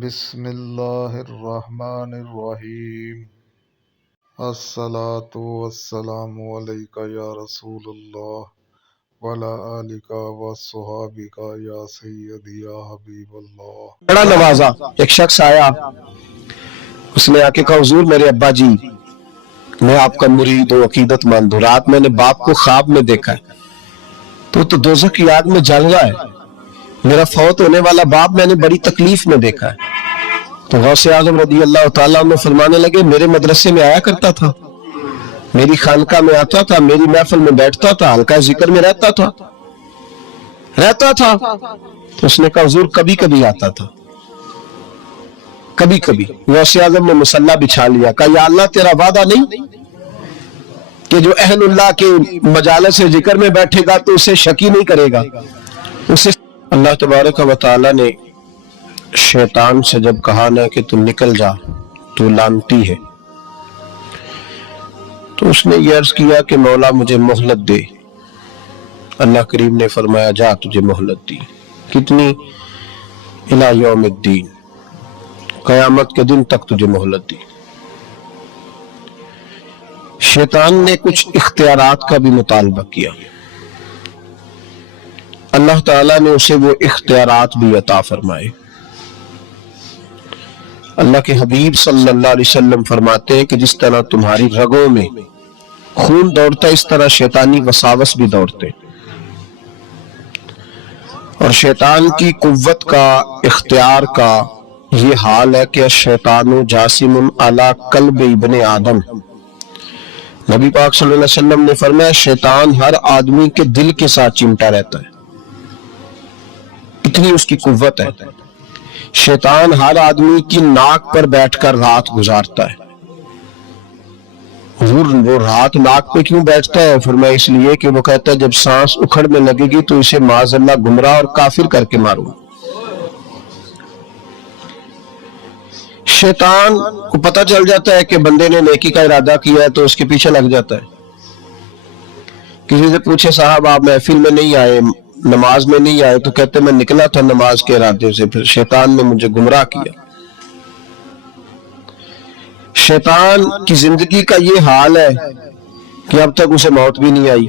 بسم اللہ الرحمن الرحیم الصلاۃ والسلام علیک یا رسول اللہ وعلی آلک وصحابک یا سیدی یا حبیب اللہ۔ بڑا نوازا، ایک شخص آیا، اس نے آ کے کہا حضور میرے ابا جی میں آپ کا مرید ہوں، عقیدت مند ہوں، رات میں نے باپ کو خواب میں دیکھا ہے تو دوزخ کی آگ میں جل رہا ہے، میرا فوت ہونے والا باپ میں نے بڑی تکلیف میں دیکھا ہے۔ تو غوث اعظم رضی اللہ تعالیٰ عنہ فرمانے لگے میرے مدرسے میں آیا کرتا تھا، میری خانقاہ میں آتا تھا، میری محفل میں بیٹھتا تھا، حلقہ ذکر میں رہتا تھا۔ تو اس نے کہا حضور کبھی کبھی آتا تھا، کبھی کبھی۔ غوث اعظم نے مصلی بچھا لیا، کہا یا اللہ تیرا وعدہ نہیں کہ جو اہل اللہ کے مجالس ذکر میں بیٹھے گا تو اسے شکی نہیں کرے گا اسے۔ اللہ تبارک و تعالی نے شیطان سے جب کہا نا کہ تو نکل جا، تو لعنتی ہے، تو اس نے یہ عرض کیا کہ مولا مجھے مہلت دے۔ اللہ کریم نے فرمایا جا تجھے مہلت دی، کتنی؟ الی یوم الدین، قیامت کے دن تک تجھے مہلت دی۔ شیطان نے کچھ اختیارات کا بھی مطالبہ کیا، اللہ تعالیٰ نے اسے وہ اختیارات بھی عطا فرمائے۔ اللہ کے حبیب صلی اللہ علیہ وسلم فرماتے ہیں کہ جس طرح تمہاری رگوں میں خون دوڑتا ہے اس طرح شیطانی وساوس بھی دوڑتے، اور شیطان کی قوت کا، اختیار کا یہ حال ہے کہ الشیطان جاسم علی قلب ابن آدم۔ نبی پاک صلی اللہ علیہ وسلم نے فرمایا شیطان ہر آدمی کے دل کے ساتھ چمٹا رہتا ہے، اتنی اس کی قوت ہے۔ شیطان ہر آدمی کی ناک پر بیٹھ کر رات گزارتا ہے۔ حضور وہ رات ناک پہ کیوں بیٹھتا ہے؟ فرمایا اس لیے کہ وہ کہتا ہے جب سانس اکھڑنے لگے گی تو اسے معاذ اللہ گمراہ اور کافر کر کے ماروں۔ شیطان کو پتہ چل جاتا ہے کہ بندے نے نیکی کا ارادہ کیا ہے تو اس کے پیچھے لگ جاتا ہے۔ کسی سے پوچھے صاحب آپ محفل میں نہیں آئے، نماز میں نہیں آئے، تو کہتے میں نکلا تھا نماز کے ارادے سے، پھر شیطان نے مجھے گمراہ کیا۔ شیطان کی زندگی کا یہ حال ہے کہ اب تک اسے موت بھی نہیں آئی۔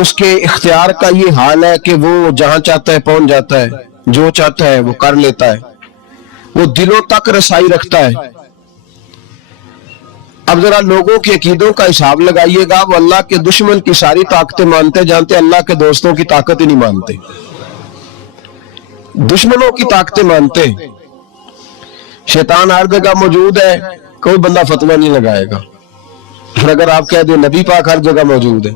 اس کے اختیار کا یہ حال ہے کہ وہ جہاں چاہتا ہے پہنچ جاتا ہے، جو چاہتا ہے وہ کر لیتا ہے، وہ دلوں تک رسائی رکھتا ہے۔ اب ذرا لوگوں کے عقیدوں کا حساب لگائیے گا، وہ اللہ کے دشمن کی ساری طاقتیں مانتے جانتے، اللہ کے دوستوں کی طاقت ہی نہیں مانتے، دشمنوں کی طاقتیں مانتے۔ شیطان ہر جگہ موجود ہے، کوئی بندہ فتویٰ نہیں لگائے گا۔ اور اگر آپ کہہ دیں نبی پاک ہر جگہ موجود ہے،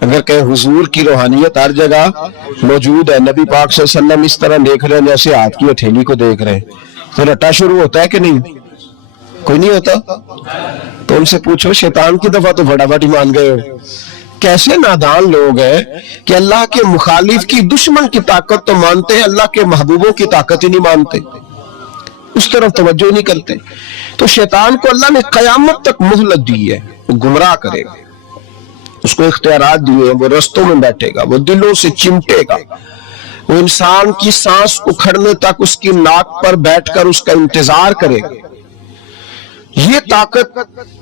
اگر کہیں حضور کی روحانیت ہر جگہ موجود ہے، نبی پاک صلی اللہ علیہ وسلم اس طرح دیکھ رہے ہیں جیسے ہاتھ کی ہتھیلی کو دیکھ رہے ہیں، تو رٹا شروع ہوتا ہے کہ نہیں؟ کوئی نہیں ہوتا؟ تو ان سے پوچھو شیطان کی دفعہ تو فٹافٹ ہی مان گئے ہو۔ کیسے نادان لوگ ہیں کہ اللہ کے مخالف کی، دشمن کی طاقت تو مانتے ہیں، اللہ کے محبوبوں کی طاقت ہی نہیں مانتے، اس طرف توجہ نہیں کرتے۔ تو شیطان کو اللہ نے قیامت تک مہلت دی ہے، وہ گمراہ کرے گا، اس کو اختیارات دیے ہیں، وہ رستوں میں بیٹھے گا، وہ دلوں سے چمٹے گا، وہ انسان کی سانس اکھڑنے تک اس کی ناک پر بیٹھ کر اس کا انتظار کرے گا۔ یہ طاقت،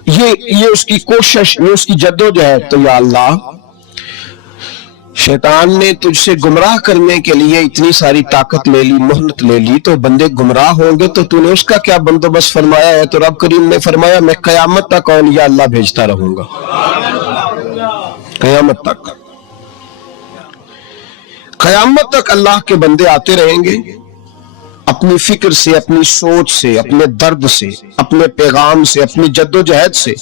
یہ اس کی کوشش، یہ اس کی جدوجہد۔ تو یا اللہ شیطان نے تجھ سے گمراہ کرنے کے لیے اتنی ساری طاقت لے لی، مہلت لے لی، تو بندے گمراہ ہوں گے تو نے اس کا کیا بندوبست فرمایا ہے؟ تو رب کریم نے فرمایا میں قیامت تک اولیاء اللہ بھیجتا رہوں گا، قیامت تک، قیامت تک اللہ کے بندے آتے رہیں گے، اپنی فکر سے، اپنی سوچ سے، اپنے درد سے، اپنے پیغام سے، اپنی جدوجہد سے۔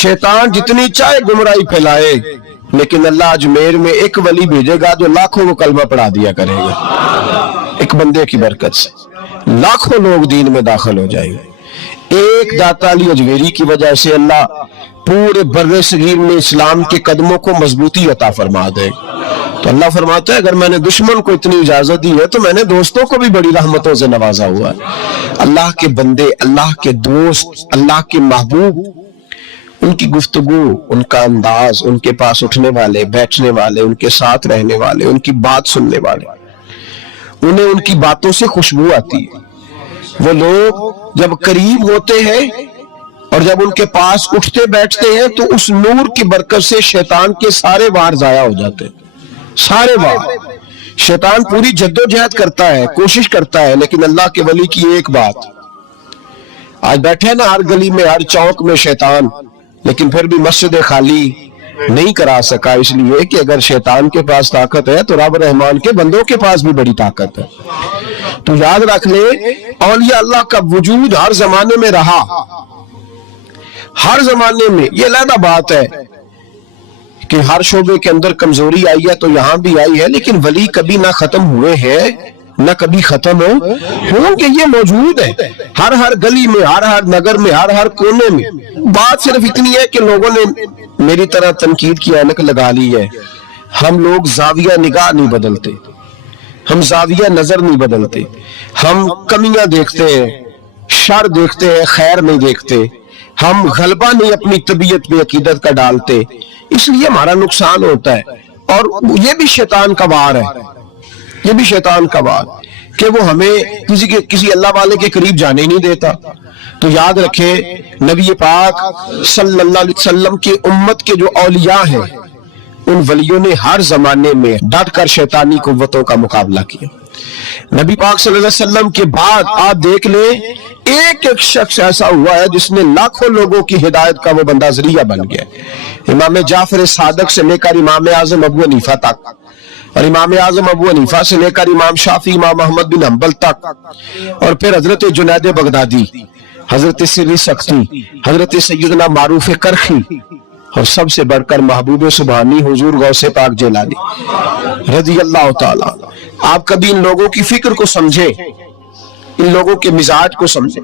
شیطان جتنی چاہے گمراہی پھیلائے، لیکن اللہ اجمیر میں ایک ولی بھیجے گا جو لاکھوں کو کلمہ پڑھا دیا کرے گا، ایک بندے کی برکت سے لاکھوں لوگ دین میں داخل ہو جائیں گے۔ ایک داتا علی اجمیری کی وجہ سے اللہ پورے بر صغیر میں اسلام کے قدموں کو مضبوطی عطا فرما دے۔ تو اللہ فرماتا ہے اگر میں نے دشمن کو اتنی اجازت دی ہے تو میں نے دوستوں کو بھی بڑی رحمتوں سے نوازا ہوا ہے۔ اللہ کے بندے، اللہ کے دوست، اللہ کے محبوب ان کی گفتگو، ان کا انداز، ان کے پاس اٹھنے والے، بیٹھنے والے، ان کے ساتھ رہنے والے، ان کی بات سننے والے، انہیں ان کی باتوں سے خوشبو آتی ہے۔ وہ لوگ جب قریب ہوتے ہیں اور جب ان کے پاس اٹھتے بیٹھتے ہیں تو اس نور کی برکت سے شیطان کے سارے وار ضائع ہو جاتے ہیں، سارے وار۔ شیطان پوری جدوجہد کرتا ہے، کوشش کرتا ہے، لیکن اللہ کے ولی کی ایک بات، آج بیٹھے نا ہر گلی میں، ہر چوک میں شیطان، لیکن پھر بھی مسجد خالی نہیں کرا سکا، اس لیے کہ اگر شیطان کے پاس طاقت ہے تو رب رحمان کے بندوں کے پاس بھی بڑی طاقت ہے۔ تو یاد رکھ لے، اولیاء اللہ کا وجود ہر زمانے میں رہا، ہر زمانے میں۔ یہ علیحدہ بات ہے کہ ہر شعبے کے اندر کمزوری آئی ہے تو یہاں بھی آئی ہے، لیکن ولی کبھی نہ ختم ہوئے ہیں نہ کبھی ختم ہوں گے، یہ موجود ہے ہر گلی میں، ہر نگر میں، ہر کونے میں۔ بات صرف اتنی ہے کہ لوگوں نے میری طرح تنقید کی اینک لگا لی ہے۔ ہم لوگ زاویہ نگاہ نہیں بدلتے، ہم زاویہ نظر نہیں بدلتے، ہم کمیاں دیکھتے ہیں، شر دیکھتے ہیں، خیر نہیں دیکھتے، ہم غلبہ نہیں اپنی طبیعت پہ عقیدت کا ڈالتے، اس لیے ہمارا نقصان ہوتا ہے۔ اور یہ بھی شیطان کا وار ہے، یہ بھی شیطان کا وار کہ وہ ہمیں کسی اللہ والے کے قریب جانے ہی نہیں دیتا۔ تو یاد رکھیں، نبی پاک صلی اللہ علیہ وسلم کی امت کے جو اولیاء ہیں، ان ولیوں نے ہر زمانے میں ڈٹ کر شیطانی قوتوں کا مقابلہ کیا۔ نبی پاک صلی اللہ علیہ وسلم کے بعد آپ دیکھ لیں، ایک شخص ایسا ہوا ہے جس نے لاکھوں لوگوں کی ہدایت کا وہ بندہ ذریعہ بن گیا۔ امام جعفر صادق سے لے کر امام اعظم ابو حنیفہ تک، اور امام اعظم ابو حنیفہ سے لے کر امام شافعی، امام احمد بن حنبل تک، اور پھر حضرت جنید بغدادی، حضرت سری سختی، حضرت سیدنا معروف کرخی، اور سب سے بڑھ کر محبوب سبحانی حضور غوث پاک جیلانی رضی اللہ تعالیٰ۔ آپ کبھی ان لوگوں کی فکر کو سمجھے، ان لوگوں کے مزاج کو سمجھے۔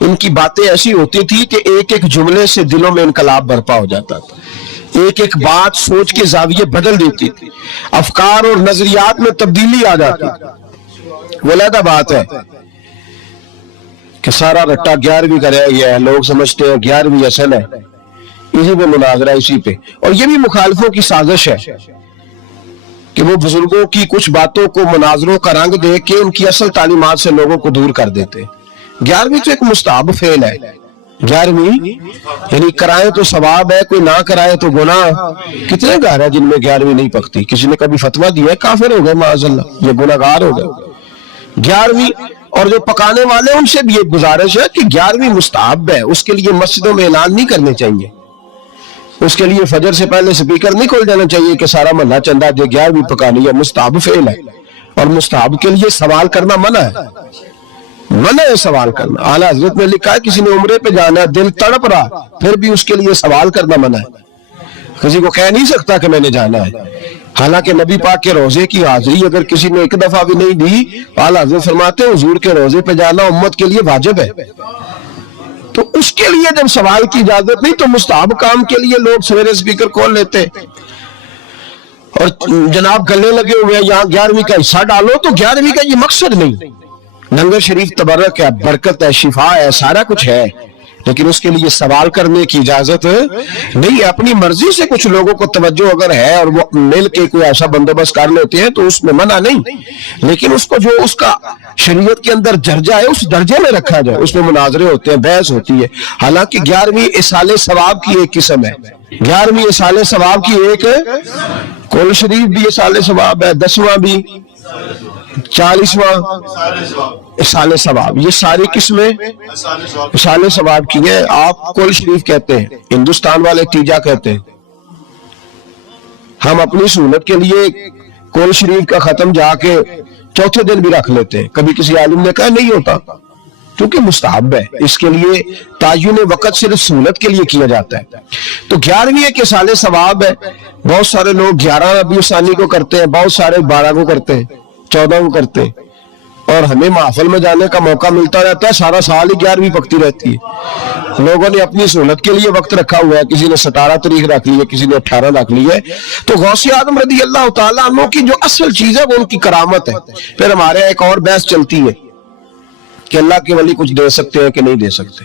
ان کی باتیں ایسی ہوتی تھی کہ ایک ایک جملے سے دلوں میں انقلاب برپا ہو جاتا تھا، ایک ایک بات سوچ کے زاویے بدل دیتی تھی، افکار اور نظریات میں تبدیلی آ جاتی تھی۔ وہ علیحدہ بات ہے کہ سارا رٹا 11ویں کا رہ گیا ہے، لوگ سمجھتے ہیں 11ویں اصل ہے، اسی پہ مناظرہ، اسی پہ۔ اور یہ بھی مخالفوں کی سازش ہے کہ وہ بزرگوں کی کچھ باتوں کو مناظروں کا رنگ دے کے ان کی اصل تعلیمات سے لوگوں کو دور کر دیتے۔ 11ویں تو ایک مستحب فعل ہے، 11ویں یعنی کرائے تو ثواب ہے، کوئی نہ کرائے تو گناہ۔ کتنے گھر ہیں جن میں 11ویں نہیں پکتی؟ کسی نے کبھی فتویٰ دیا ہے، کافر ہو گئے معاذ اللہ، یہ گناہگار ہو گئے۔ 11ویں، اور جو پکانے والے ان سے بھی ایک گزارش ہے کہ 11ویں مستحب ہے، اس کے لیے مسجدوں میں اعلان نہیں کرنے چاہیے، اس کے لیے فجر سے پہلے سپیکر نہیں کھول جانا چاہیے کہ سارا محلہ چندہ دے، 11ویں پکانی ہے، مستحب فعل ہے۔ اور مستحب کے لیے سوال کرنا منع ہے، منع ہے سوال کرنا۔ اعلیٰ حضرت نے لکھا ہے کسی نے عمرے پہ جانا ہے، دل تڑپ رہا، پھر بھی اس کے لیے سوال کرنا منع ہے۔ کسی کو کہہ نہیں سکتا کہ میں نے جانا ہے، حالانکہ نبی پاک کے روزے کی حاضری اگر کسی نے ایک دفعہ بھی نہیں دی، اعلیٰ حضرت فرماتے ہیں حضور کے روزے پہ جانا امت کے لیے واجب ہے۔ تو اس کے لیے جب سوال کی اجازت نہیں تو مستحب کام کے لیے لوگ سویرے سپیکر کھول لیتے اور جناب گلے لگے ہوئے ہیں یہاں 11ویں کا حصہ ڈالو، تو 11ویں کا یہ مقصد نہیں۔ لنگر شریف تبرک ہے، برکت ہے، شفا ہے، سارا کچھ ہے، لیکن اس کے لیے سوال کرنے کی اجازت نہیں ہے۔ اپنی مرضی سے کچھ لوگوں کو توجہ اگر ہے اور وہ مل کے کوئی ایسا بندوبست کر لیتے ہیں تو اس میں منع نہیں، لیکن اس کو جو اس کا شریعت کے اندر درجہ ہے اس درجے میں رکھا جائے، اس میں مناظرے ہوتے ہیں، بحث ہوتی ہے۔ حالانکہ 11ویں اصال ثواب کی ایک قسم ہے، 11ویں اصال ثواب کی ایک، کل شریف بھی اصال ثواب ہے، 10واں بھی، 40واں اصال ثواب، یہ ساری قسمیں اصال ثواب کی ہیں۔ آپ کل شریف کہتے ہیں، ہندوستان والے تیجا کہتے ہیں، ہم اپنی سہولت کے لیے کل شریف کا ختم جا کے چوتھے دن بھی رکھ لیتے ہیں۔ کبھی کسی عالم نے کہا نہیں ہوتا، کیونکہ مستحب ہے، اس کے لیے تعین وقت صرف سہولت کے لیے کیا جاتا ہے۔ تو 11ویں ایک اصال ثواب ہے۔ بہت سارے لوگ 11 ربیع ثانی کو کرتے ہیں، بہت سارے 12 کو کرتے ہیں، 14 کو کرتے ہیں، اور ہمیں محفل میں جانے کا موقع ملتا رہتا ہے، سارا سال ہی 11ویں پکتی رہتی ہے۔ لوگوں نے اپنی سہولت کے لیے وقت رکھا ہوا ہے، کسی نے 17 تاریخ رکھ لی ہے، کسی نے 18 رکھ لی ہے۔ تو غوث اعظم رضی اللہ تعالیٰ عنہ کی جو اصل چیز ہے وہ ان کی کرامت ہے۔ پھر ہمارے ایک اور بحث چلتی ہے کہ اللہ کے ولی کچھ دے سکتے ہیں کہ نہیں دے سکتے۔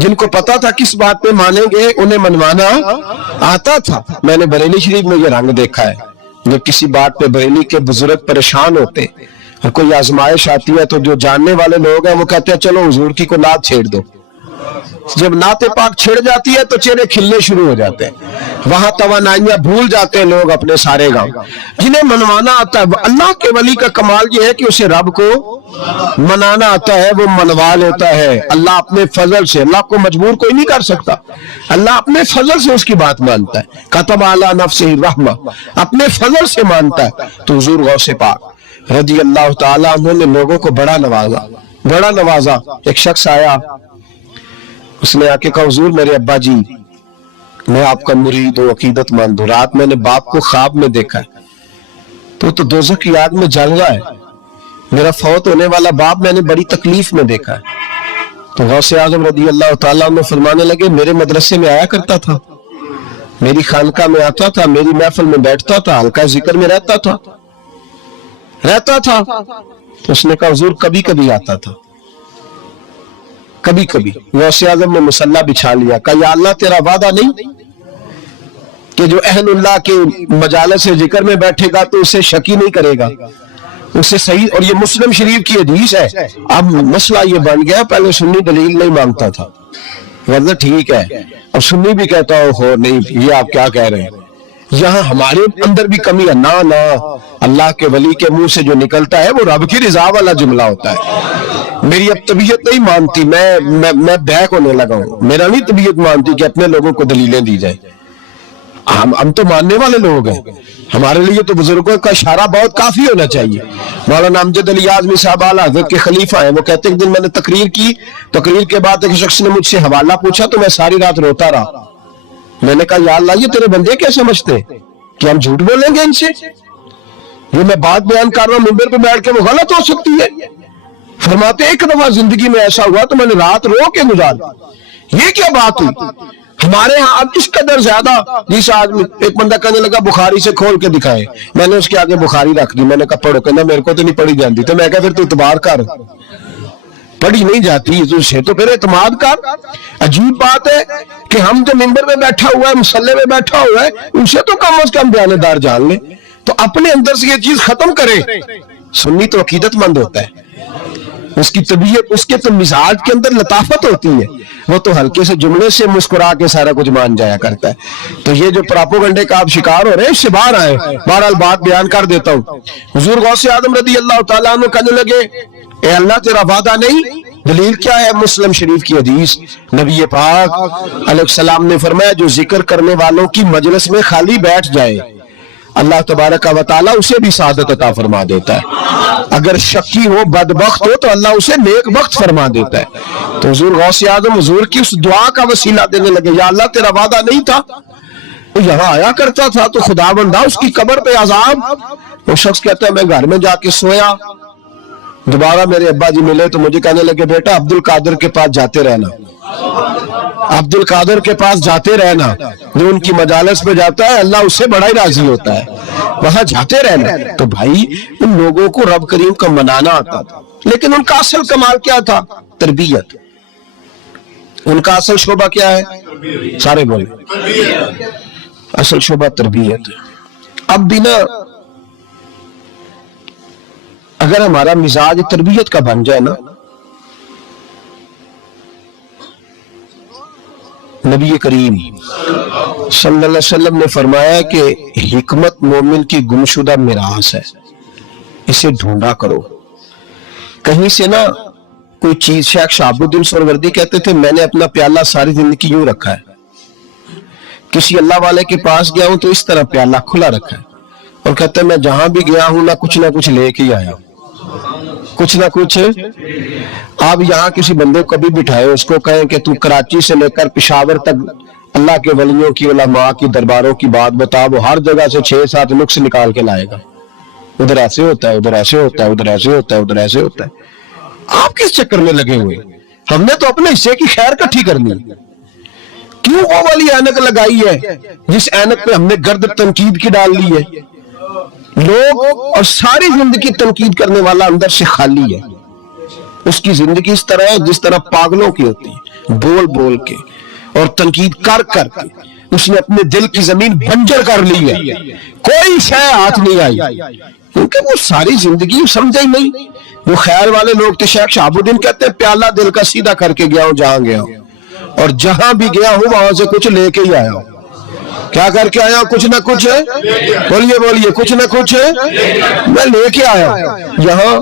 جن کو پتا تھا کس بات پہ مانیں گے انہیں منوانا آتا تھا. میں نے بریلی شریف میں یہ رنگ دیکھا ہے. جب کسی بات پہ بریلی کے بزرگ پریشان ہوتے اور کوئی آزمائش آتی ہے تو جو جاننے والے لوگ ہیں وہ کہتے ہیں چلو حضور کی کو نعت چھیڑ دو. جب نعت پاک چھڑ جاتی ہے تو چہرے کھلنے شروع ہو جاتے ہیں. وہاں توانائیاں بھول جاتے ہیں لوگ اپنے سارے غم. جنہیں منوانا آتا ہے, اللہ کے ولی کا کمال یہ ہے کہ اسے رب کو منانا آتا ہے, وہ منوا لیتا ہے. اللہ اپنے فضل سے, اللہ کو مجبور کوئی نہیں کر سکتا, اللہ اپنے فضل سے اس کی بات مانتا ہے. کتب علی نفسہ الرحمہ, اپنے فضل سے مانتا ہے. تو حضور غوث پاک رضی اللہ تعالیٰ عنہ نے لوگوں کو بڑا نوازا. ایک شخص آیا, اس نے آ کے کہا حضور میرے ابا جی میں آپ کا مرید ہوں, عقیدت مند ہوں. رات میں نے باپ کو خواب میں دیکھا ہے تو دوزخ کی آگ میں جل رہا ہے. میرا فوت ہونے والا باپ میں نے بڑی تکلیف میں دیکھا ہے. تو غوث اعظم رضی اللہ تعالیٰ عنہ فرمانے لگے میرے مدرسے میں آیا کرتا تھا, میری خانقاہ میں آتا تھا, میری محفل میں بیٹھتا تھا, حلقہ ذکر میں رہتا تھا. تو اس نے کہا حضور کبھی کبھی آتا تھا, کبھی کبھی. غوث اعظم نے مصلی بچھا لیا, کہا یا اللہ تیرا وعدہ نہیں کہ جو اہل اللہ کے مجالس ذکر میں بیٹھے گا تو اسے شکی نہیں کرے گا, اسے صحیح. اور یہ مسلم شریف کی حدیث ہے. اب مسئلہ یہ بن گیا, پہلے سنی دلیل نہیں مانگتا تھا, ورنہ ٹھیک ہے. اب سنی بھی کہتا ہو نہیں یہ آپ کیا کہہ رہے ہیں, یہاں ہمارے اندر بھی کمی ہے. نہ اللہ کے ولی کے منہ سے جو نکلتا ہے وہ رب کی رضا والا جملہ ہوتا ہے. میری اب طبیعت نہیں مانتی, میں بیک ہونے لگا ہوں. میرا نہیں طبیعت مانتی کہ اپنے لوگوں کو دلیلیں دی جائیں. ہم تو ماننے والے لوگ ہیں, ہمارے لیے تو بزرگوں کا اشارہ بہت کافی ہونا چاہیے. مولانا امجد علی اعظمی صاحب اعلیٰ حضرت کے خلیفہ ہیں, وہ کہتے ہیں کہ دن میں نے تقریر کی, تقریر کے بعد ایک شخص نے مجھ سے حوالہ پوچھا تو میں ساری رات روتا رہا. میں نے کہا یا اللہ یہ تیرے بندے کیا سمجھتے ہیں کہ ہم جھوٹ بولیں گے ان سے؟ یہ میں بات بیان کر رہا ہوں ممبر پہ بیٹھ کے, وہ غلط ہو سکتی ہے. فرماتے ایک دفعہ زندگی میں ایسا ہوا تو میں نے رات رو کے گزاری. یہ کیا بات ہوئی ہمارے ہاں اب اس قدر زیادہ. جس آدمی ایک بندہ کہنے لگا بخاری سے کھول کے دکھائے, میں نے اس کے آگے بخاری رکھ دی, میں نے کہا پڑھو, کہنا میرے کو تو نہیں پڑھی جاتی. تو میں کہا پھر تو اعتبار کر, پڑھی نہیں جاتی تو پھر اعتماد کر. عجیب بات ہے کہ ہم جو ممبر میں بیٹھا ہوا ہے, مصلی میں بیٹھا ہوا ہے, ان سے تو کم از کم بیانہ دار جان لے. تو اپنے اندر سے یہ چیز ختم کرے. سنی تو عقیدت مند ہوتا ہے, اس کی طبیعت, اس کے تو مزاج کے اندر لطافت ہوتی ہے, وہ تو ہلکے سے جملے سے مسکرا کے سارا کچھ مان جایا کرتا ہے. تو یہ جو پراپوگنڈے کا آپ شکار ہو رہے ہیں اس سے باہر آئے. بہرحال بات بیان کر دیتا ہوں. حضور غوث اعظم رضی اللہ تعالیٰ عنہ کہنے لگے اے اللہ تیرا وعدہ نہیں, دلیل کیا ہے؟ مسلم شریف کی حدیث, نبی پاک علیہ السلام نے فرمایا جو ذکر کرنے والوں کی مجلس میں خالی بیٹھ جائے اللہ تبارک و تعالیٰ اسے بھی سعادت عطا فرما دیتا ہے. اگر شکی ہو, بدبخت ہو, تو اللہ اسے نیک بخت فرما دیتا ہے. تو حضور غوث اعظم حضور کی اس دعا کا وسیلہ دینے لگے, یا اللہ تیرا وعدہ نہیں تھا وہ یہاں آیا کرتا تھا تو خدا بندہ اس کی قبر پہ عذاب. وہ شخص کہتا ہے میں گھر میں جا کے سویا, دوبارہ میرے ابا جی ملے تو مجھے کہنے لگے بیٹا عبد القادر کے پاس جاتے رہنا, عبد القادر کے پاس جاتے رہنا, جو ان کی مجالس پہ جاتا ہے اللہ اس سے بڑا ہی راضی ہوتا ہے, وہاں جاتے رہنا. تو بھائی ان لوگوں کو رب کریم کا منانا آتا تھا, لیکن ان کا اصل کمال کیا تھا؟ تربیت. ان کا اصل شعبہ کیا ہے؟ سارے بولے, اصل شعبہ تربیت. اب بھی نا اگر ہمارا مزاج تربیت کا بن جائے نا, نبی کریم صلی اللہ علیہ وسلم نے فرمایا کہ حکمت مومن کی گمشدہ میراث ہے, اسے ڈھونڈا کرو. کہیں سے نا کوئی چیز, شیخ شہاب الدین سہروردی کہتے تھے میں نے اپنا پیالہ ساری زندگی یوں رکھا ہے, کسی اللہ والے کے پاس گیا ہوں تو اس طرح پیالہ کھلا رکھا ہے, اور کہتے ہیں میں جہاں بھی گیا ہوں نہ کچھ لے کے آیا ہوں, کچھ نہ کچھ. آپ یہاں کسی بندے کو کبھی بٹھائے, اس کو کہیں کہ تو کراچی سے لے کر پشاور تک اللہ کے ولیوں کی, علماء کی درباروں کی بات بتا, وہ ہر جگہ سے 6-7 نقص نکال کے لائے گا. ادھر ایسے ہوتا ہے, ادھر ایسے ہوتا ہے, ادھر ایسے ہوتا ہے, ادھر ایسے ہوتا ہے. آپ کس چکر میں لگے ہوئے؟ ہم نے تو اپنے حصے کی خیر کٹھی کرنی. کیوں وہ والی اینک لگائی ہے جس اینک پہ ہم نے گرد تنقید کی ڈال لی ہے؟ لوگ اور ساری زندگی تنقید کرنے والا اندر سے خالی ہے. اس کی زندگی اس طرح ہے جس طرح پاگلوں کی ہوتی ہے. بول بول کے اور تنقید کر کر کے اس نے اپنے دل کی زمین بنجر کر لی ہے، کوئی شے ہاتھ نہیں آئی، کیونکہ وہ ساری زندگی سمجھا ہی نہیں۔ وہ خیال والے لوگ تھے، شیخ شہاب الدین کہتے ہیں پیالہ دل کا سیدھا کر کے گیا ہوں جہاں گیا ہوں، اور جہاں بھی گیا ہوں وہاں سے کچھ لے کے ہی آیا ہوں۔ کیا کر کے آیا ہوں؟ کچھ نہ کچھ ہے، بولیے بولیے، کچھ نہ کچھ ہے میں لے کے آیا ہوں۔ یہاں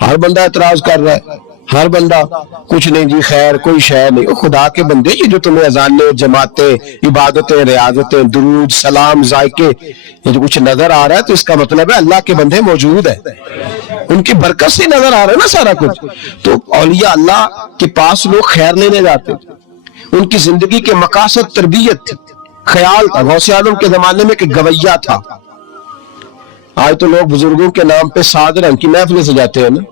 ہر بندہ اعتراض کر رہا ہے، ہر بندہ کچھ نہیں جی خیر کوئی شے نہیں۔ او خدا کے بندے، یہ جو تمہیں اذانیں، جماعتیں، عبادتیں، ریاضتیں، درود، سلام، ذائقے، یہ جو کچھ نظر آ رہا ہے تو اس کا مطلب ہے اللہ کے بندے موجود ہیں، ان کی برکت سے نظر آ رہا ہے نا سارا کچھ۔ تو اولیاء اللہ کے پاس لوگ خیر لینے جاتے تھے، ان کی زندگی کے مقاصد تربیت تھی، خیال تھا۔ غوث اعظم کے زمانے میں کہ گویا تھا، آج تو لوگ بزرگوں کے نام پہ ساد رنگ کی محفلیں سجاتے ہیں نا،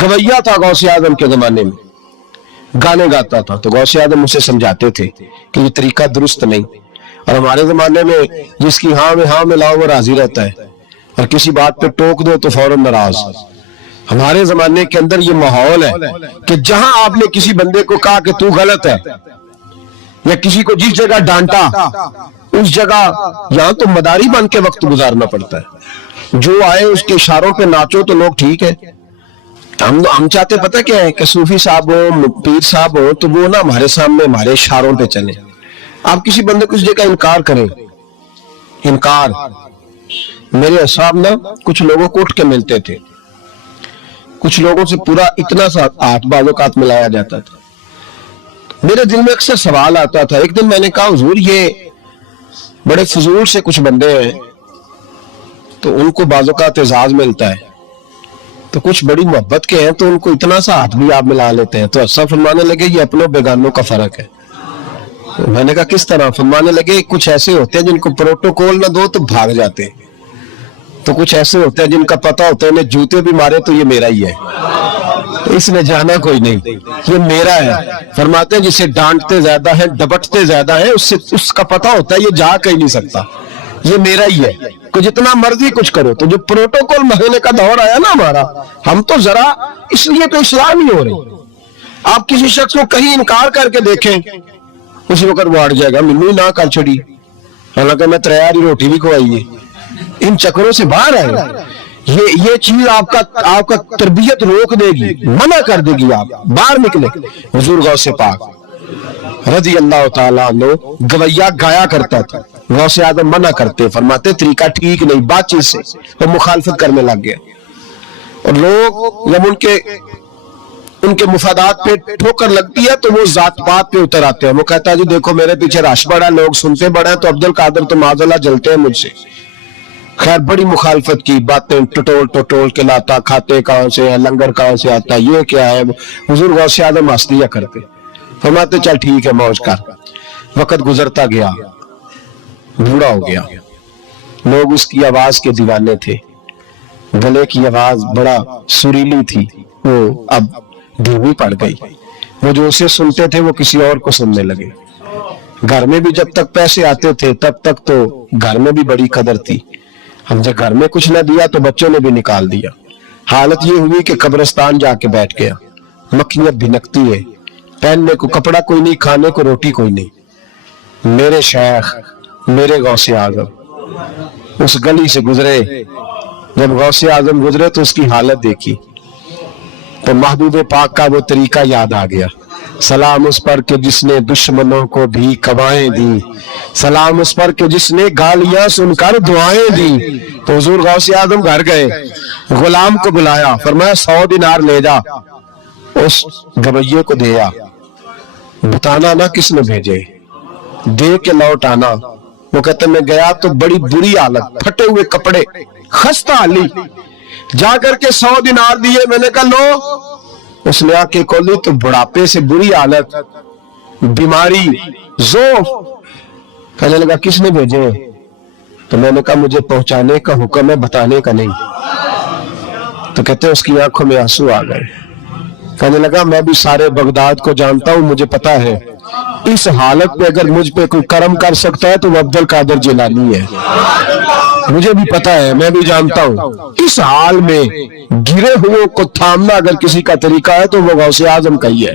گویا تھا غوث اعظم کے زمانے میں، گانے گاتا تھا۔ تو غوث اعظم اسے سمجھاتے تھے کہ یہ طریقہ درست نہیں، اور ہمارے زمانے میں جس کی ہاں میں ہاں ملاؤ وہ راضی رہتا ہے، اور کسی بات پہ ٹوک دو تو فوراً ناراض۔ ہمارے زمانے کے اندر یہ ماحول ہے کہ جہاں آپ نے کسی بندے کو کہا کہ تو غلط ہے، یا کسی کو جس جگہ ڈانٹا اس جگہ یہاں تو مداری بن کے وقت گزارنا پڑتا ہے، جو آئے اس کے اشاروں پہ ناچو تو لوگ ٹھیک ہے۔ ہم چاہتے پتہ کیا ہے کہ صوفی صاحب ہو، پیر صاحب ہو، تو وہ نا ہمارے سامنے ہمارے اشاروں پہ چلیں۔ آپ کسی بندے کو اس جگہ انکار کریں، انکار۔ میرے صاحب نا کچھ لوگوں کو اٹھ کے ملتے تھے، کچھ لوگوں سے پورا اتنا سا ہاتھ بازو کا ہاتھ ملایا جاتا تھا۔ میرے دل میں اکثر سوال آتا تھا، ایک دن میں نے کہا حضور یہ بڑے فضول سے کچھ بندے ہیں تو ان کو بعض اوقات اعزاز ملتا ہے، تو کچھ بڑی محبت کے ہیں تو ان کو اتنا سا ہاتھ بھی آپ ملا لیتے ہیں۔ تو ایسا فرمانے لگے یہ اپنوں بیگانوں کا فرق ہے۔ میں نے کہا کس طرح؟ فرمانے لگے کچھ ایسے ہوتے ہیں جن کو پروٹوکول نہ دو تو بھاگ جاتے ہیں، تو کچھ ایسے ہوتے ہیں جن کا پتہ ہوتا ہے انہیں جوتے بھی مارے تو یہ میرا ہی ہے، اس نے جانا کوئی نہیں، یہ میرا ہے۔ فرماتے ہیں جسے ڈانٹتے زیادہ ہیں، ڈبٹتے زیادہ ہیں، اس کا پتہ ہوتا ہے یہ جا کہیں نہیں سکتا، یہ میرا ہی ہے، کہ جتنا مرضی کچھ کرو۔ تو جو پروٹوکول مہینے کا دور آیا نا ہمارا، ہم تو ذرا اس لیے تو اصلاح نہیں ہو رہی۔ آپ کسی شخص کو کہیں انکار کر کے دیکھیں، اسی وقت وہ اڑ جائے گا، منو ہی نہ کر چھڑی، حالانکہ میں تیاری روٹی بھی کھوائی ہے۔ ان چکروں سے باہر آئے، یہ چیز آپ کا تربیت روک دے گی، منع کر دے گی، آپ باہر نکلے۔ حضور غوث پاک رضی اللہ تعالیٰ عنہ گویا گایا کرتا تھا، غوث اعظم منع کرتے، فرماتے طریقہ ٹھیک نہیں، بات چیز سے وہ مخالفت کرنے لگ گیا۔ اور لوگ جب ان کے مفادات پہ ٹھوکر لگتی ہے تو وہ ذات پات پہ اتر آتے ہیں۔ وہ کہتا ہے جی دیکھو میرے پیچھے رش بڑا ہے، لوگ سنتے بڑے ہیں، تو عبد القادر تو معاذ اللہ جلتے ہیں مجھ سے۔ خیر بڑی مخالفت کی، باتیں ٹٹول کے لاتا، کھاتے کہاں سے ہیں، لنگر کہاں سے آتا ہے، یہ کیا ہے۔ حضور غوث اعظم ہنس دیا کرتے، فرماتے چل ٹھیک ہے موج کر۔ وقت گزرتا گیا، بوڑھا ہو گیا، لوگ اس کی آواز کے دیوانے تھے، گلے کی آواز بڑا سریلی تھی، وہ اب دھیمی پڑ گئی۔ وہ جو اسے سنتے تھے وہ کسی اور کو سننے لگے۔ گھر میں بھی جب تک پیسے آتے تھے تب تک تو گھر میں بھی بڑی قدر تھی، ہم جب گھر میں کچھ نہ دیا تو بچوں نے بھی نکال دیا۔ حالت یہ ہوئی کہ قبرستان جا کے بیٹھ گیا، مکھیاں بھنکتی ہے، پہننے کو کپڑا کوئی نہیں، کھانے کو روٹی کوئی نہیں۔ میرے شیخ، میرے غوث اعظم اس گلی سے گزرے، جب غوث اعظم گزرے تو اس کی حالت دیکھی تو محبوب پاک کا وہ طریقہ یاد آ گیا۔ سلام اس پر کہ جس نے دشمنوں کو بھی کوائیں دی، سلام اس پر کہ جس نے گالیاں سن کر دعائیں دی۔ تو حضور غوث اعظم گھر گئے، غلام کو بلایا، فرمایا 100 دینار لے جا، اس گویے کو دیا، بتانا نہ کس نے بھیجے، دے کے لوٹ آنا۔ وہ کہتے میں گیا تو بڑی بری حالت، پھٹے ہوئے کپڑے، خستہ حالی، جا کر کے 100 دینار دیے۔ میں نے کہا لو، اس نے آ کے کھولی تو بڑھاپے سے بری حالت، بیماری، ذوف۔ کہنے لگا کس نے بھیجے؟ تو میں نے کہا مجھے پہنچانے کا حکم ہے، بتانے کا نہیں۔ تو کہتے اس کی آنکھوں میں آنسو آ گئے۔ کہنے لگا میں بھی سارے بغداد کو جانتا ہوں، مجھے پتا ہے اس حالت پہ اگر مجھ پہ کوئی کرم کر سکتا ہے تو وہ عبد القادر جیلانی ہے، مجھے بھی پتا ہے، میں بھی جانتا ہوں۔ اس حال میں گرے ہوئے کو تھامنا اگر کسی کا طریقہ ہے تو وہ غوث اعظم کا ہی ہے۔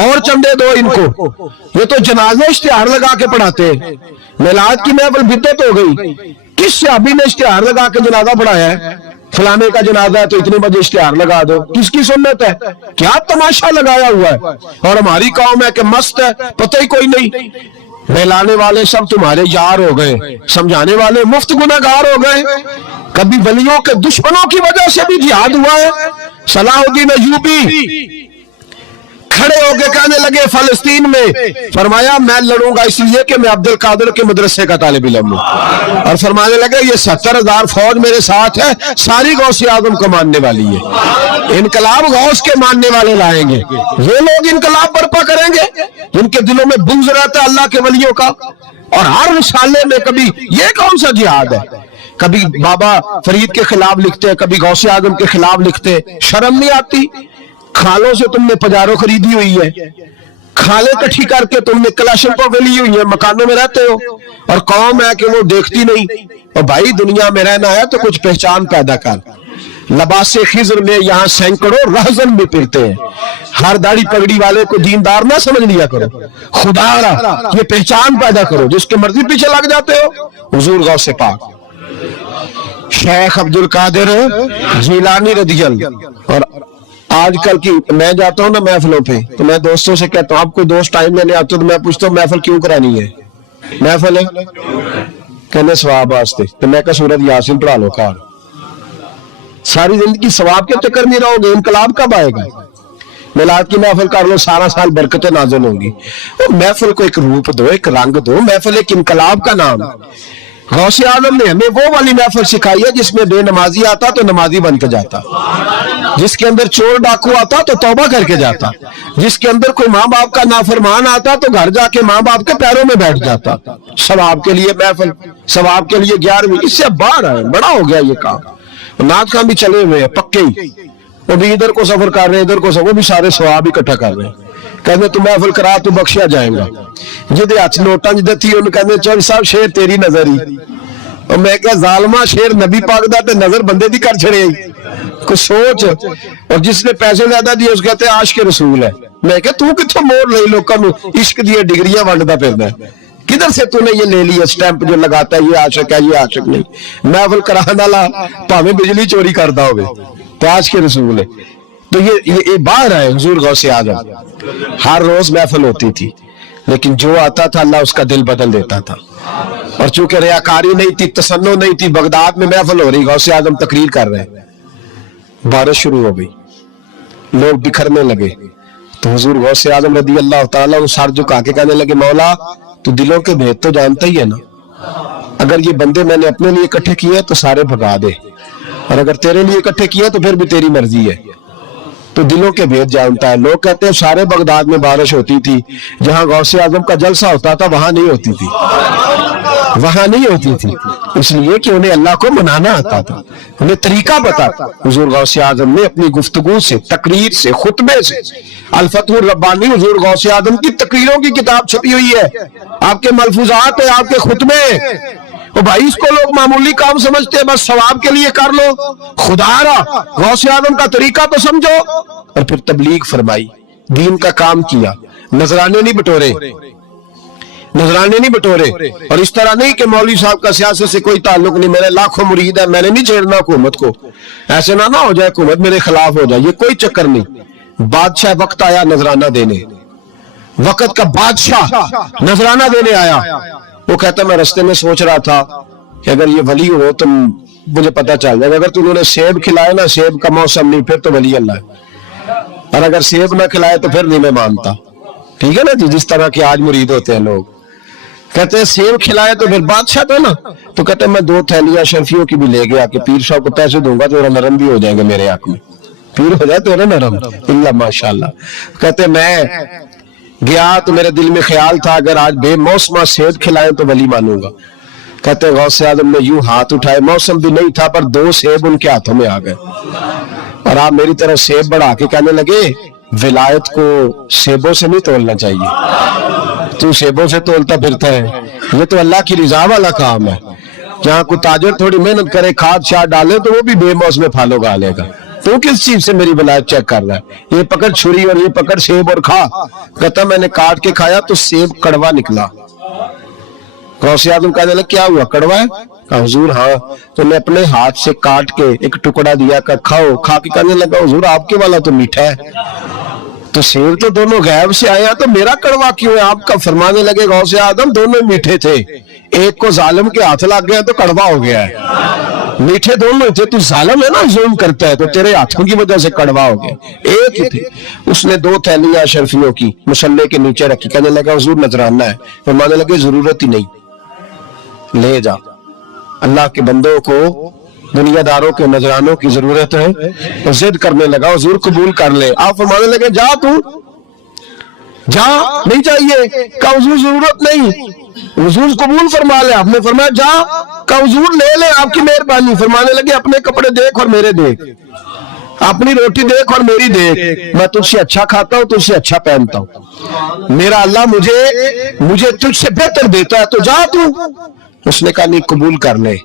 اور چندے دو ان کو. یہ تو جنازے اشتہار لگا کے پڑھاتے ہیں. میلاد کی محفل بدعت ہو گئی. کس صحابی نے اشتہار لگا کے جنازہ پڑھایا ہے؟ فلانے کا جنازہ ہے تو اتنے بجے اشتہار لگا دو. کس کی سنت ہے؟ کیا تماشا لگایا ہوا ہے؟ اور ہماری قوم ہے کہ مست ہے، پتہ ہی کوئی نہیں. بہلانے والے سب تمہارے یار ہو گئے، سمجھانے والے مفت گناہگار ہو گئے. کبھی ولیوں کے دشمنوں کی وجہ سے بھی جہاد ہوا ہے. صلاح الدین ایوبی کھڑے ہو کے کہنے لگے فلسطین میں، فرمایا میں لڑوں گا اس لیے کہ میں عبد القادر کے مدرسے کا طالب علم ہوں. اور فرمانے لگے یہ 70,000 فوج میرے ساتھ ہے، ساری غوث اعظم کو ماننے والی ہے. انقلاب غوث کے ماننے والے لائیں گے. یہ لوگ انقلاب برپا کریں گے جن کے دلوں میں بغض رہتا ہے اللہ کے ولیوں کا. اور ہر رسالے میں کبھی یہ کون سا جہاد ہے؟ کبھی بابا فرید کے خلاف لکھتے، کبھی غوث اعظم کے خلاف لکھتے. شرم نہیں آتی؟ کھالوں سے تم نے پجارو خریدی ہوئی ہے، کھالیں کٹھی کر کے تم نے کلاشنکوف لی ہوئی ہے، مکانوں میں رہتے ہو، اور قوم ہے کہ وہ دیکھتی نہیں. اور بھائی دنیا میں رہنا ہے تو کچھ پہچان پیدا کر. لباس خضر میں یہاں سینکڑوں رہزن بھی پھرتے ہیں. ہر داڑھی پگڑی والے کو دیندار نہ سمجھ لیا کرو. خدا را یہ پہچان پیدا کرو. جس کے مرضی پیچھے لگ جاتے ہو. حضور غوث پاک شیخ عبد القادر جیلانی رضی اللہ. اور آج کل کی میں جاتا ہوں نا محفلوں پہ تو میں دوستوں سے کہتا ہوں آپ کوئی دوست ٹائم لینے آتے تو میں پوچھتا ہوں محفل کیوں کرانی ہے؟ محفل ہے کہنے ثواب واسطے. تو میں کہا سورۃ یاسین پڑھا لو کار. ساری زندگی ثواب کے چکر میں رہو گے، انقلاب کب آئے گا؟ میلاد کی محفل کر لو، سارا سال برکتیں نازل ہوں گی. اور محفل کو ایک روپ دو، ایک رنگ دو. محفل ایک انقلاب کا نام. غوث اعظم نے ہمیں وہ والی محفل سکھائی ہے جس میں بے نمازی آتا تو نمازی بن کے جاتا، جس کے اندر چور ڈاکو آتا تو توبہ کر کے جاتا، جس کے اندر کوئی ماں باپ کا نافرمان آتا تو گھر جا کے ماں باپ کے پیروں میں بیٹھ جاتا. ثواب کے لیے محفل، ثواب کے لیے 11ویں. اس سے باہر آئے، بڑا ہو گیا یہ کام. نعت خان بھی چلے ہوئے ہیں پکے ہی، وہ بھی ادھر کو سفر کر رہے ہیں، ادھر کو سفر، وہ بھی سارے ثواب اکٹھا کر رہے ہیں. کہتے تو محفل کرا تو بخشیا جائے گا. جدے ہاتھ نوٹاں جدے تھی انہوں کہتے چوہدری صاحب شیر تیری نظر ہی. اور میں کہا ظالمہ شیر نبی پاک دا تے نظر بندے دی کر چھڑے ہی کوئی سوچ. اور جس نے پیسے زیادہ دیے اس کہتے ہیں عاشق رسول ہے. میں کہا تو کتھوں موڑ لئی لوکاں نو عشق دی ڈگریاں ونڈدا پھردا ہے؟ کدھر سے تو نے یہ لے لیا سٹیمپ جو لگاتا ہے یہ عاشق ہے یہ عاشق نہیں؟ محفل کرانے والا بھاویں بجلی چوری کردا ہوے تو عاشق رسول ہے. تو یہ باہر ہے. حضور غوث اعظم ہر روز محفل ہوتی تھی لیکن جو آتا تھا اللہ اس کا دل بدل دیتا تھا. اور چونکہ ریاکاری نہیں تھی، تسنن نہیں تھی، بغداد میں محفل ہو رہی، غوث اعظم تقریر کر رہے ہیں، بارش شروع ہو گئی، لوگ بکھرنے لگے. تو حضور غوث اعظم رضی اللہ تعالیٰ سر جھکا کے کہنے لگے مولا تو دلوں کے بھید تو جانتا ہی ہے نا. اگر یہ بندے میں نے اپنے لیے اکٹھے کیے تو سارے بھگا دے، اور اگر تیرے لیے اکٹھے کیے تو پھر بھی تیری مرضی ہے. تو دلوں کے بھید جانتا ہے. لوگ کہتے ہیں سارے بغداد میں بارش ہوتی تھی، جہاں غوث اعظم کا جلسہ ہوتا تھا وہاں نہیں ہوتی تھی، وہاں نہیں ہوتی تھی، اس لیے کہ انہیں اللہ کو منانا آتا تھا، انہیں طریقہ پتا. حضور غوث اعظم نے اپنی گفتگو سے، تقریر سے، خطبے سے، الفتح الربانی حضور غوث اعظم کی تقریروں کی کتاب چھپی ہوئی ہے. آپ کے ملفوظات ہیں، آپ کے خطبے. اور بھائی اس کو لوگ معمولی کام سمجھتے ہیں، بس ثواب کے لیے کر لو. خدا را غوث اعظم کا طریقہ تو سمجھو. اور پھر تبلیغ فرمائی، دین کا کام کیا. نذرانے نہیں بٹورے، نذرانے نہیں بٹورے. اور اس طرح نہیں کہ مولوی صاحب کا سیاست سے کوئی تعلق نہیں، میرے لاکھوں مرید ہیں، میں نے نہیں چھیڑنا حکومت کو، ایسے نہ ہو جائے حکومت میرے خلاف ہو جائے، یہ کوئی چکر نہیں. بادشاہ وقت آیا نذرانہ دینے، وقت کا بادشاہ نذرانہ دینے آیا. وہ کہتا میں رستے میں سوچ رہا تھا کہ اگر یہ ولی ہو تو مجھے پتا چل جائے گا، اگر تو انہوں نے سیب کھلائے نا، سیب کا موسم نہیں، پھر تو ولی اللہ ہے، اور اگر سیب نہ کھلائے تو پھر نہیں میں مانتا. ٹھیک ہے نا جی؟ جس طرح کے آج مرید ہوتے ہیں لوگ، کہتے ہیں سیب کھلائے تو پھر بادشاہ تھا نا. تو کہتے ہیں میں 2 تھیلیاں شرفیوں کی بھی لے گیا کہ پیر صاحب کو پیسے دوں گا تو نرم بھی ہو جائیں گے میرے حق میں، پیر ہو جائے تو نرم اللہ ماشاءاللہ. کہتے میں گیا تو میرے دل میں خیال تھا اگر آج بے موسمہ سیب کھلائیں تو ولی مانوں گا. کہتے ہیں غوث اعظم نے یوں ہاتھ اٹھائے، موسم بھی نہیں تھا پر 2 سیب ان کے ہاتھوں میں آ گئے، اور آپ میری طرف سیب بڑھا کے کہنے لگے ولایت کو سیبوں سے نہیں تولنا چاہیے، تو سیبوں سے تولتا پھرتا ہے، یہ تو اللہ کی رضا والا کام ہے. جہاں کوئی تاجر تھوڑی محنت کرے، کھاد شاد ڈالے تو وہ بھی بے موسم پھل اگا لے گا. تو کس چیز سے میری ولایت چیک کر رہا ہے؟ یہ پکڑ چھری اور یہ پکڑ سیب اور کھا. کہتا میں نے کاٹ کے کھایا تو سیب کڑوا نکلا. غوث اعظم کہنے لگا کیا ہوا، کڑوا ہے؟ کہا حضور ہاں. تو میں اپنے ہاتھ سے کاٹ کے ایک ٹکڑا دیا، کہ کھاؤ. کھا کے کہنے لگا حضور آپ کے والا تو میٹھا ہے. تو سیب تو دونوں غیب سے آیا، تو میرا کڑوا کیوں ہے؟ آپ کا فرمانے لگے غوث اعظم دونوں میٹھے تھے، ایک کو ظالم کے ہاتھ لگ گیا تو کڑوا ہو گیا ہے. میٹھے دونوں تھے، تو ظالم ہے نا، ظلم کرتا ہے، تو تیرے ہاتھوں کی وجہ سے کڑوا ہو گیا. ایک ہی تھے. اس نے 2 تھیلیاں اشرفیوں کی مصلے کے نیچے رکھی. کہنے لگا حضور نذرانہ ہے. فرمانے لگے ضرورت ہی نہیں، لے جا. اللہ کے بندوں کو دنیا داروں کے نذرانوں کی ضرورت ہے. اور ضد کرنے لگا حضور قبول کر لے. آپ فرمانے لگے جا تو جا، نہیں چاہیے. کہا حضور ضرورت نہیں، حضور قبول فرما لے. آپ نے فرمایا جا. کہا حضور لے لے، آپ کی مہربانی. فرمانے لگے اپنے کپڑے دیکھ اور میرے دیکھ، اپنی روٹی دیکھ اور میری دیکھ. میں تجھ سے اچھا کھاتا ہوں، تجھ سے اچھا پہنتا ہوں. میرا اللہ مجھے تجھ سے بہتر دیتا ہے، تو جا تو. اس نے کہا نہیں، قبول کر لے.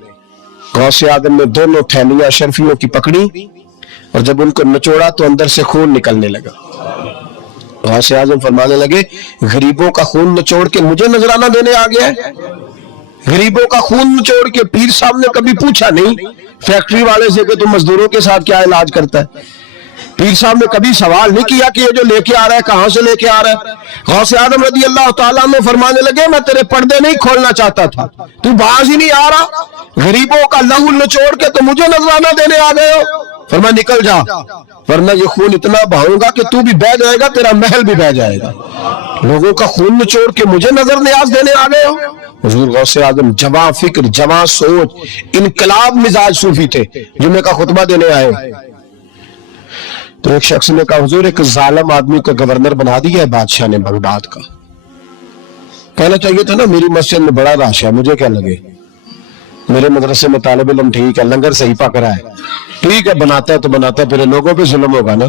غوث اعظم نے دونوں تھیلیاں اشرفیوں کی پکڑی اور جب ان کو نچوڑا تو اندر سے خون نکلنے لگا. غوث اعظم فرمانے لگے غریبوں کا خون نچوڑ کے مجھے نذرانہ دینے آ گیا ہے؟ غریبوں کا خون نچوڑ کے. پیر صاحب نے کبھی پوچھا نہیں فیکٹری والے سے کہ تم مزدوروں کے ساتھ کیا علاج کرتا ہے. پیر صاحب نے کبھی سوال نہیں کیا کہ یہ جو لے کے آ رہا ہے کہاں سے لے کے آ رہا ہے. غوث اعظم رضی اللہ تعالیٰ عنہ فرمانے لگے میں تیرے پردے نہیں کھولنا چاہتا تھا، تو باز ہی نہیں آ رہا، غریبوں کا لہو نچوڑ کے تو مجھے نذرانہ دینے آ گئے ہو. فرمایا نکل جا، ورنہ یہ خون اتنا بہاؤں گا کہ تو بھی بہہ جائے گا، تیرا محل بھی بہہ جائے گا. لوگوں کا خون نچوڑ کے مجھے نظر نیاز دینے آ گئے ہو. حضور غوث اعظم جواں فکر، جواں سوچ، انقلاب مزاج صوفی تھے. جمعے کا خطبہ دینے آئے تو ایک شخص نے کہا حضور ایک ظالم آدمی کو گورنر بنا دیا ہے بادشاہ نے بغداد کا. کہنا چاہیے تھا نا میری مسجد میں بڑا رش ہے، مجھے کیا لگے، میرے مدرسے میں طالب علم ٹھیک ہے، لنگر صحیح پک رہا ہے، ٹھیک ہے بناتا ہے تو بناتا ہے، پھر لوگوں پہ ظلم ہوگا نا.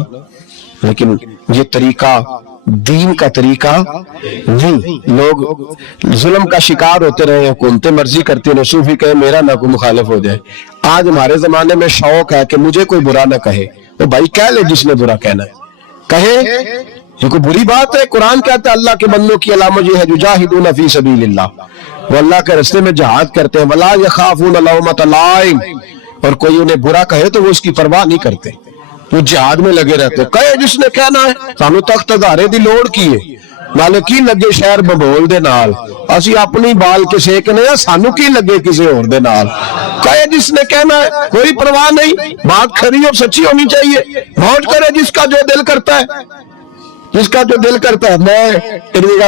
لیکن یہ طریقہ دین کا طریقہ نہیں. لوگ ظلم کا شکار ہوتے رہے، حکومتیں مرضی کرتی ہیں، صوفی کہے میرا نہ کوئی مخالف ہو جائے. آج ہمارے زمانے میں شوق ہے کہ مجھے کوئی برا نہ کہے. تو بھائی کہہ لے جس نے برا کہنا ہے کہے، یہ کوئی بری بات ہے؟ قرآن کہتا ہے اللہ کے بندوں کی علامت یہ ہے یجاہدون فی سبیل اللہ، وہ اللہ کے راستے میں جہاد کرتے ہیں. ولا یخافون لومۃ لائم، اور کوئی انہیں برا کہے تو وہ اس کی پرواہ نہیں کرتے، وہ جہاد میں لگے رہتے. کہے جس نے کہنا ہے، سانو تخت ادارے دی لوڑ کی ہے، نالے کی لگے شہر ببول دے نال، اسی اپنی بال کے سیکنے ہیں، سانو کی لگے کسی اور دے نال. کہے جس نے کہنا ہے، کوئی پرواہ نہیں، بات کھری اور سچی ہونی چاہیے. موج کرے جس کا جو دل کرتا ہے، جس کا جو دل کرتا ہے.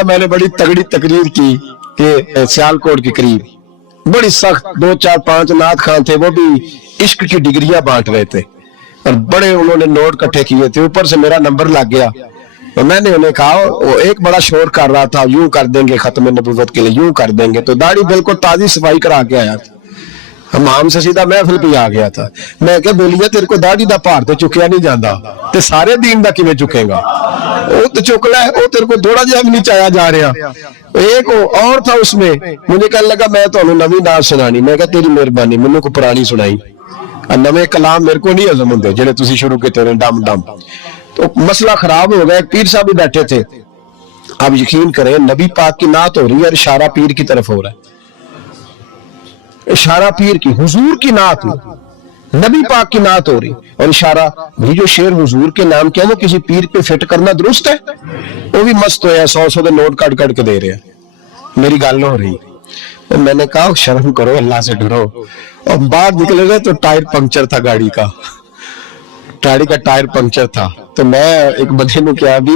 میں نے بڑی تگڑی تقریر کی کہ سیالکوٹ کے قریب بڑی سخت 2 4 5 نعت خان تھے، وہ بھی عشق کی ڈگریاں بانٹ رہے تھے اور بڑے انہوں نے نوٹ کٹھے کیے تھے. اوپر سے میرا نمبر لگ گیا اور میں نے انہیں کہا، وہ ایک بڑا شور کر رہا تھا یوں کر دیں گے ختم نبوت کے لیے، یوں کر دیں گے. تو داڑھی بالکل تازی صفائی کرا کے آیا تھا، ہم سے سیدھا محفل پہ آ گیا تھا. میں کہ بولیا تیرے کو داڑھی دا پار تو چکیا نہیں جاتا، تے سارے دین دا کیویں چکے گا؟ وہ تو چک لے، وہ تیرے کو تھوڑا جہا بھی نہیں چایا جا رہا. ایک اور تھا اس میں، مجھے کہنے لگا میں تو نویں نعت سنانی. میں کہا تیری مہربانی، مجھے کو پرانی سنائی، نویں کلام میرے کو نہیں ہضم ہوندے جڑے تسی شروع کیتے نے ڈم ڈم. تو مسئلہ خراب ہو گیا. ایک پیر صاحب بھی بیٹھے تھے. آپ یقین کریں نبی پاک کی نعت ہو رہی ہے اور اشارہ پیر کی طرف ہو رہا ہے، اشارہ پیر کی، حضور کی نعت نبی پاک کی نعت ہو رہی اور اشارہ. بھی جو شعر حضور کے نام کیا وہ کسی پیر پہ فٹ کرنا درست ہے؟ وہ بھی مست ہویا 100 دے نوٹ کٹ کٹ کے دے رہے ہیں، میری گل نہ ہو رہی. میں نے کہا شرم کرو، اللہ سے ڈرو. اور باہر نکلے گئے تو ٹائر پنکچر تھا، گاڑی کا ٹائر پنکچر تھا. تو میں ایک بندے نے کیا بھی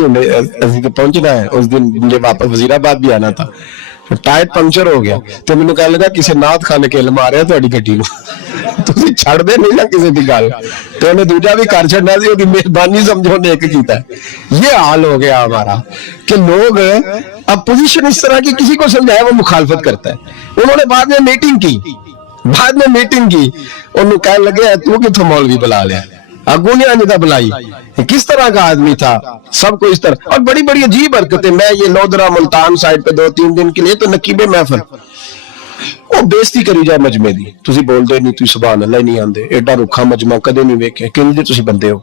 پہنچنا ہے اس دن، مجھے واپس وزیر آباد بھی آنا تھا، ٹائر پنکچر ہو گیا. تو مجھے کہنے لگا کسی نعت خانے کے علم آ رہے ہیں تھوڑی گڈی کو، تسی چھڑ دے نہیں نا کسی دی گل. تو انہیں دوجا بھی کر چھڑنا سی، وہ مہربانی سمجھو نے ایک کیتا ہے. یہ حال ہو گیا ہمارا کہ لوگ اپوزیشن اس طرح کی کسی کو سمجھایا وہ مخالفت کرتا ہے. انہوں نے بعد میں میٹنگ کی، انہوں کہنے لگے تو کتوں مولوی بلا لیا، اگوں نہیں آنے تھا بلائی، کس طرح کا آدمی تھا، سب کو اس طرح. اور بڑی بڑی عجیب حرکتیں. میں یہ لودرا ملتان سائڈ پہ 2 3 دن کے لیے تو نقیب محفل ਉਹ ਬੇਇੱਜ਼ਤੀ ਕਰੀ ਜਾ ਮਜਮੇ ਦੀ, ਤੁਸੀਂ ਬੋਲਦੇ ਨਹੀਂ, ਤੁਸੀਂ ਸੁਭਾਨ ਅੱਲਾਹ ਹੀ ਨਹੀਂ ਆਂਦੇ, ਐਡਾ ਰੁੱਖਾ ਮਜਮਾ ਕਦੇ ਨਹੀਂ ਵੇਖਿਆ, ਕਿੰਨੇ ਦੇ ਤੁਸੀਂ ਬੰਦੇ ਹੋ,